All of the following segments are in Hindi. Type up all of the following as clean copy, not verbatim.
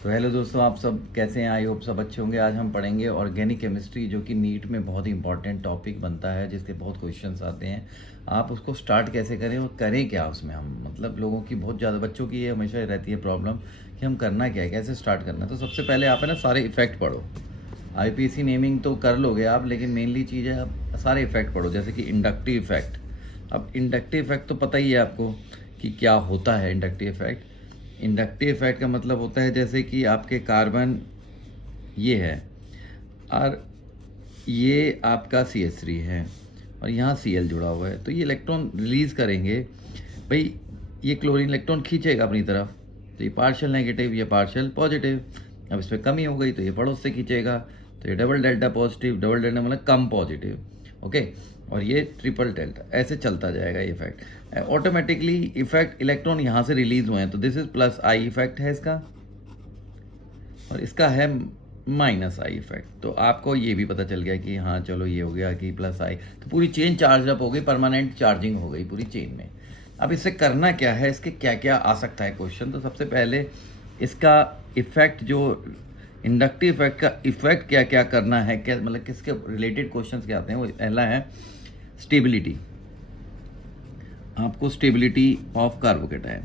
तो हेलो दोस्तों, आप सब कैसे हैं? आई होप सब अच्छे होंगे। आज हम पढ़ेंगे ऑर्गेनिक केमिस्ट्री, जो कि नीट में बहुत ही इंपॉर्टेंट टॉपिक बनता है, जिसके बहुत क्वेश्चंस आते हैं। आप उसको स्टार्ट कैसे करें और करें क्या उसमें हम, मतलब लोगों की बहुत ज़्यादा, बच्चों की ये हमेशा रहती है प्रॉब्लम कि हम करना क्या है, कैसे स्टार्ट करना है। तो सबसे पहले आप है ना सारे इफेक्ट पढ़ो। आईपीसी नेमिंग तो कर लोगे आप, लेकिन मेनली चीज़ है आप सारे इफेक्ट पढ़ो, जैसे कि इंडक्टिव इफेक्ट। अब इंडक्टिव इफेक्ट तो पता ही है आपको कि क्या होता है इंडक्टिव इफेक्ट। इंडक्टिव इफेक्ट का मतलब होता है जैसे कि आपके कार्बन ये है और ये आपका CH3 है और यहाँ Cl जुड़ा हुआ है, तो ये इलेक्ट्रॉन रिलीज करेंगे। भाई ये क्लोरीन इलेक्ट्रॉन खींचेगा अपनी तरफ, तो ये पार्शियल नेगेटिव, ये पार्शियल पॉजिटिव। अब इसमें कमी हो गई तो ये पड़ोस से खींचेगा, तो ये double delta positive, double delta मतलब कम पॉजिटिव, ओके। और ये ट्रिपल डेल्टा, ऐसे चलता जाएगा ये इफेक्ट। ऑटोमेटिकली इफेक्ट इलेक्ट्रॉन यहाँ से रिलीज हुए हैं, तो this is plus I effect है इसका, और इसका है माइनस आई इफेक्ट। तो आपको ये भी पता चल गया कि हाँ चलो ये हो गया कि प्लस आई, तो पूरी चेन चार्ज अप हो गई, परमानेंट चार्जिंग हो गई पूरी चेन में। अब इससे करना क्या है, इसके क्या क्या आ सकता है क्वेश्चन। तो सबसे पहले इसका इफेक्ट, जो इंडक्टिव इफेक्ट का इफेक्ट क्या क्या करना है, क्या मतलब किसके रिलेटेड क्वेश्चंस क्या आते हैं। वो पहला है स्टेबिलिटी। आपको स्टेबिलिटी ऑफ कार्बोकेटायन,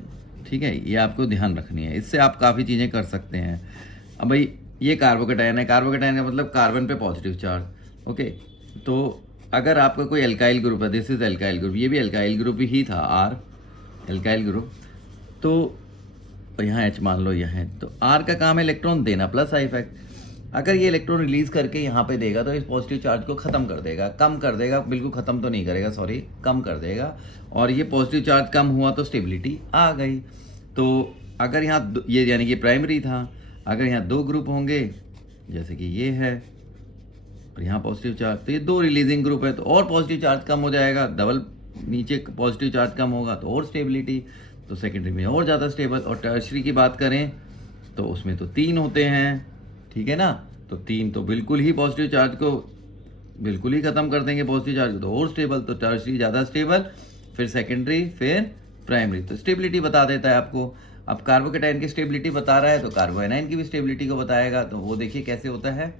ठीक है, ये आपको ध्यान रखनी है। इससे आप काफ़ी चीज़ें कर सकते हैं। अब भाई ये कार्बोकेटायन है, कार्बोकेटायन का मतलब कार्बन पे पॉजिटिव चार्ज, ओके। तो अगर आपका कोई एल्काइल ग्रुप है, दिस इज एल्काइल ग्रुप, ये भी एल्काइल ग्रुप ही था, आर एल्काइल ग्रुप, तो यहाँ एच मान लो यहाँ है, तो आर का काम है इलेक्ट्रॉन देना प्लस आई इफेक्ट। अगर ये इलेक्ट्रॉन रिलीज करके यहाँ पे देगा तो इस पॉजिटिव चार्ज को खत्म कर देगा, कम कर देगा, बिल्कुल खत्म तो नहीं करेगा, सॉरी, कम कर देगा। और ये पॉजिटिव चार्ज कम हुआ तो स्टेबिलिटी आ गई। तो अगर यहाँ ये यानी कि प्राइमरी था, अगर यहाँ दो ग्रुप होंगे जैसे कि ये है और यहाँ पॉजिटिव चार्ज, तो ये दो रिलीजिंग ग्रुप है, तो और पॉजिटिव चार्ज कम हो जाएगा, डबल नीचे पॉजिटिव चार्ज कम होगा तो और स्टेबिलिटी, तो सेकेंडरी में और ज़्यादा स्टेबल। और टर्शरी की बात करें तो उसमें तो 3 होते हैं, ठीक है ना, तो 3 तो बिल्कुल ही पॉजिटिव चार्ज को बिल्कुल ही खत्म कर देंगे, पॉजिटिव चार्ज को, तो और स्टेबल, तो टर्शरी ज़्यादा स्टेबल, फिर सेकेंडरी, फिर प्राइमरी। तो स्टेबिलिटी बता देता है आपको। अब कार्बोकेटायन की स्टेबिलिटी बता रहा है तो कार्बोएनाइन की भी स्टेबिलिटी को बताएगा, तो वो देखिए कैसे होता है।